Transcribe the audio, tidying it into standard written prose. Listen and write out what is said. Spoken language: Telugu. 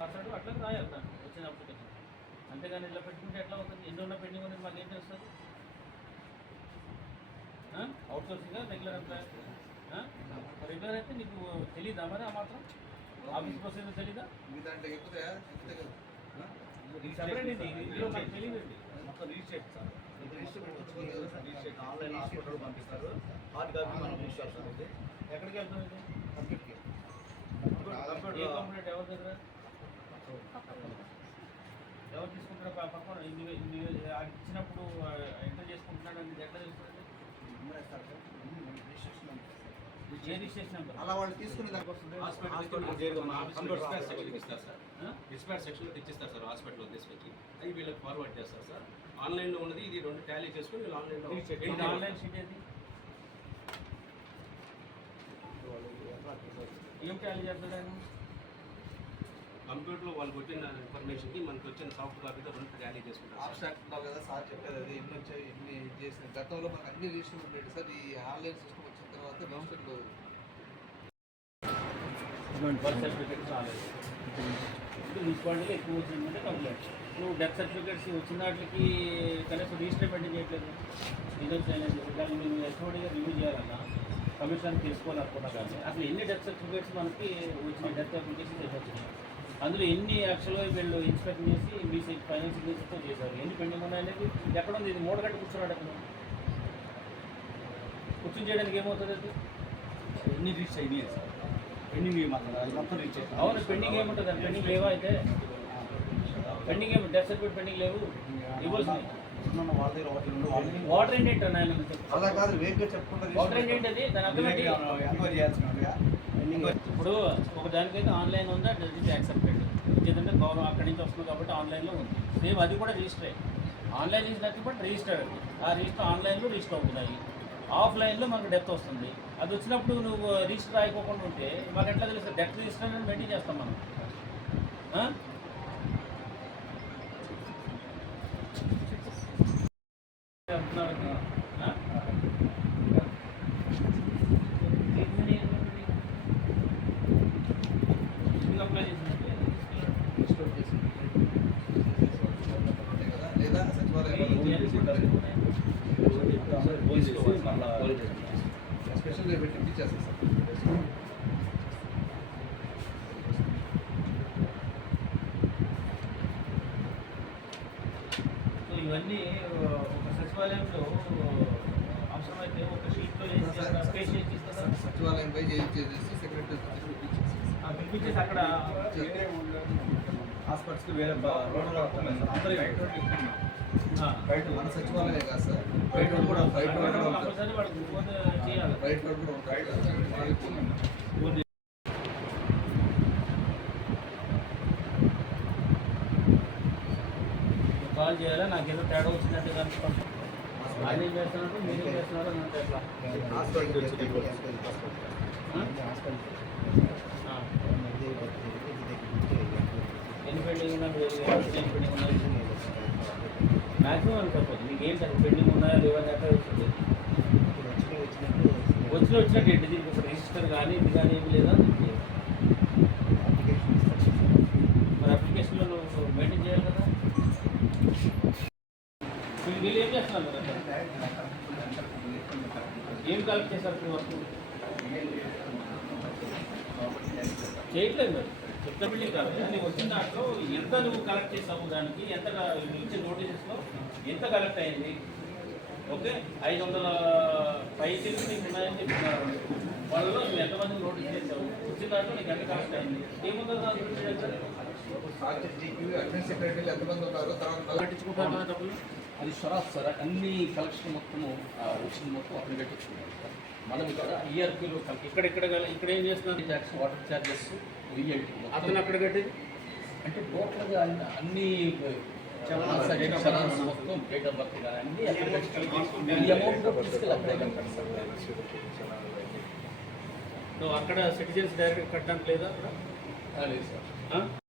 రాస్తాడు అట్లా రాయాలి దాన్ని వచ్చిన అప్లికేషన్. అంతేగాని ఇలా పెట్టుకుంటే ఎట్లా అవుతుంది? ఎన్ని ఉన్న పెండింగ్ అనేది మాకు ఏం తెలుస్తుంది? అవుట్ సోర్సింగ్గా రెగ్యులర్ ఎంప్లాయ్ రెగ్యులర్ అయితే నీకు తెలీదా మరి ఆ మాత్రం ఆఫీస్ ప్రొసీజర్ తెలీదా? తెలియదండి మొత్తం రిజిస్ట్రేట్ సార్ రిజిస్ట్రేట్ ఆన్లైన్ హాస్పిటల్ పంపిస్తారు. హార్డ్ కాపీ మనం రిజిస్టర్ అవుతుంది. ఎక్కడికి వెళ్తాం ఇది? ఏ కంప్లైంట్ ఎవరి దగ్గర ఎవరు తీసుకుంటారో పక్కన ఇచ్చినప్పుడు ఎంటర్ చేసుకుంటున్నాడు అని ఎట్లా తెలుస్తుంది? ఏ రిజిస్ట్రేషన్ నెంబర్ అలా వాళ్ళు తీసుకునే దానికి వస్తుంది. డిస్పాచ్ సెక్షన్లో తెచ్చిస్తారు సార్. హాస్పిటల్లో తీసుకొచ్చి అవి వీళ్ళకి ఫార్వర్డ్ చేస్తారు సార్. ఆన్లైన్లో ఉన్నది ఇది రెండు టాలీ చేసుకుని వీళ్ళు ఆన్లైన్లో ఆన్లైన్ షీట్ ఏది? ఏం టాలీ చేస్తాడు ఆయన? కంప్యూటర్లో వాళ్ళకి వచ్చిన ఇన్ఫర్మేషన్కి మనకు వచ్చిన సాఫ్ట్ కాపీతో రెండు టాలీ చేసుకుంటారు. ఆబ్స్ట్రాక్ట్ ఉన్నావు కదా సార్ చెప్పేది అది ఎన్ని వచ్చాయి ఎన్ని చేసిన గతంలో మనకు అన్ని రిజిస్టర్ ఉండేది సార్. ఈ ఆన్లైన్ సిస్టమ్ వచ్చిన తర్వాత రిజిస్టర్లు బర్త్ సర్టిఫికేట్స్ రాలేదు. మున్సిపాలిటీలో ఎక్కువ వచ్చిందంటే కంప్లైంట్. నువ్వు డెత్ సర్టిఫికేట్స్ వచ్చిన వాటికి కనీసం రిజిస్టర్ పెట్టి చేయట్లేదు. రిజల్ట్ చేయలేదు. దాన్ని మేము ఎస్ఓడిగా రివ్యూ చేయాలన్నా కమిషన్ తీసుకోవాలనుకున్నా కానీ అసలు ఎన్ని డెత్ సర్టిఫికేట్స్ మనకి వచ్చిన డెత్ అప్లికేషన్ వచ్చినాయి, అందులో ఎన్ని యాక్చువల్గా వీళ్ళు ఇన్స్పెక్ట్ చేసి మీ ఫైనల్ సిగ్నేచర్తో చేశారు, ఎన్ని పెండింగ్ ఉన్నాయనేది ఎక్కడ ఉంది? ఇది మూడు గంటలు కూర్చున్నాడు అక్కడ. కూర్చొని చేయడానికి ఏమవుతుంది? అది ఎన్ని రీచ్ అయినాయి సార్? పెండింగ్ మొత్తం రీచ్ అయ్యింది. అవును, పెండింగ్ ఏముంటుంది? అది పెండింగ్ లేవా? అయితే పెండింగ్ ఏమి డెత్ సర్టిఫికేట్ పెండింగ్ లేవు ఇవ్వాల్సింది. వాళ్ళ దగ్గర వాటర్ ఏంటి అంటే అలా కాదు వేగ్గా చెప్పుకుంటే వాటర్ ఏంటి అది దాని అర్థం ఏంటి? ఎంక్వైరీ చేయాల్సిన ఇప్పుడు ఒక దానికైతే ఆన్లైన్ ఉందా, దట్ ఈస్ యాక్సెప్టెడ్. ఎందుకంటే గవర్నమెంట్ అక్కడి నుంచి వస్తుంది కాబట్టి ఆన్లైన్లో ఉంది. సేమ్ అది కూడా register online is nothing but registered. ఆ రిజిస్టర్ ఆన్లైన్లో రిజిస్టర్ అవుతున్నాయి. ఆఫ్లైన్లో మనకు డెత్ వస్తుంది. అది వచ్చినప్పుడు నువ్వు రిజిస్టర్ అయిపోకుండా ఉంటే మాకు ఎట్లా తెలుస్తుంది? డెత్ రిజిస్టర్ అని మెయింటైన్ చేస్తాం మనం. లేదా సచివాలయం స్పెషల్గా పెట్టి ఇచ్చేస్తాం సార్. సో ఇవన్నీ ఒక సచివాలయంలో అవసరమైతే ఒక షీట్లో స్పేస్ చేసి ఇస్తారా? సచివాలయం పై చేసి సెక్రటరీ పిలిపించేసి అక్కడ హాస్పిటల్స్కి వేరే బయట మన సచివాలయం కాదు సార్. బయట కూడా కంపల్సరీ వాళ్ళకి ఫోన్ చేయాలి. బయట కూడా ఉంటాయి. కాల్ చేయాలా? నాకు ఏదో తేడా వచ్చినట్టు కనుక్కోండి. ఆయన ఏం చేస్తున్నట్టు మీరు ఏం చేస్తున్నారు అని అంటే ఎట్లా? ఎన్ని పెండింగ్ ఉన్నా ఎన్ని పెండింగ్ ఉన్నాయి మ్యాక్సిమం అనుకోకపోతే మీకు ఏంటి అసలు పెండింగ్ ఉన్నాయా లేవని ఎట్లా వచ్చింది? వచ్చినట్టు ఏంటి? దీనికి ఒక రిజిస్టర్ కానీ ఇది కానీ ఏమి లేదా? మరి అప్లికేషన్లో నువ్వు మెయింటైన్ చేయాలి కదా. వీళ్ళు ఏం చేస్తున్నారు కదా? ఏం కలెక్ట్ చేశారు ఇప్పుడు వరకు? చేయట్లేదు మరి. చెత్త బిల్డింగ్ కాదు. నీకు వచ్చిన దాంట్లో ఎంత నువ్వు కలెక్ట్ చేసావు, దానికి ఎంత ఇచ్చే నోటీసెస్లో ఎంత కలెక్ట్ అయింది? ఓకే, 500 పైసలు నీకు ఉన్నాయని చెప్తున్నారు. వాళ్ళలో నువ్వు ఎంతమందికి నోటీస్ చేసావు, వచ్చిన దాంట్లో నీకు ఎంత కలెక్ట్ అయింది, ఏముందో దాని గురించి అడ్మిన్ సెక్రటరీలు ఎంతమంది ఉన్నారు, తర్వాత పట్టించుకుంటారు కదా డబ్బులు. అది షరాఫ్ సార్. అన్ని కలెక్షన్ మొత్తము వచ్చిన మొత్తం అక్కడ కట్టించుకున్నాం. మనం ఇక్కడ ఈఆర్పీలో ఇక్కడ ఏం చేస్తున్నారు? ట్యాక్స్, వాటర్ ఛార్జెస్, రియల్టీ అతను అక్కడ కట్టేది అంటే టోటల్గా అన్ని చలాన్స్ మొత్తం డేట్ ఆఫ్ బర్త్ కానీ అన్ని అక్కడ ఈ అమౌంట్ తీసుకెళ్ళి అక్కడే కట్టారు సార్. అక్కడ సిటిజన్స్ డైరెక్ట్ కట్టడానికి లేదా? లేదు సార్.